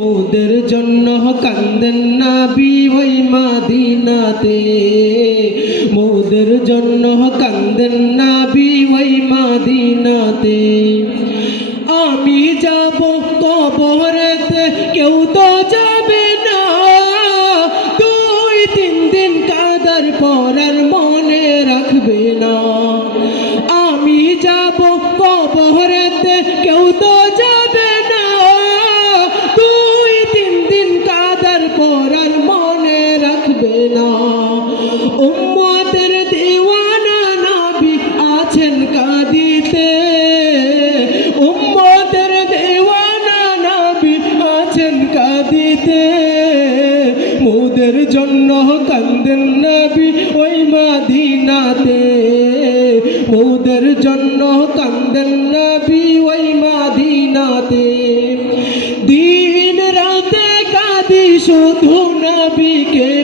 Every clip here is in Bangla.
মোদের জন্য কান্দেন নাবি ওই মাদিনাতে। মোদের জন্য কান্দেন নাবি ওই মাদিনাতে। আমি যাব কবরেতে, কেউ তো যাবে না। দুই তিন দিন কাদার পর আর মনে রাখবে না। আমি যাব কবরেতে, কেউ তো যাবে না রাখবে না উম্মতের দিওয়ানা নাবি আছেন কাঁদিতে। উম্মতের দিওয়ানা নাবি আছেন কাঁদিতে। মোদের জন্য কান্দেন নবী ওই মাদিনাতে। মোদের জন্য কান্দেন নবী ওই মাদিনাতে। দিন রাতে কাঁদি শুধু নবীকে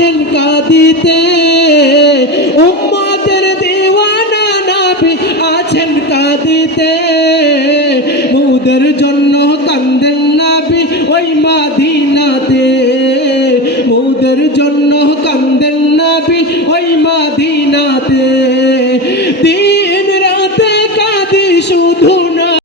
আছেন কাঁদিতে উম্মতের দেওয়ানা নবী আছেন কাঁদিতে মুদের জন্য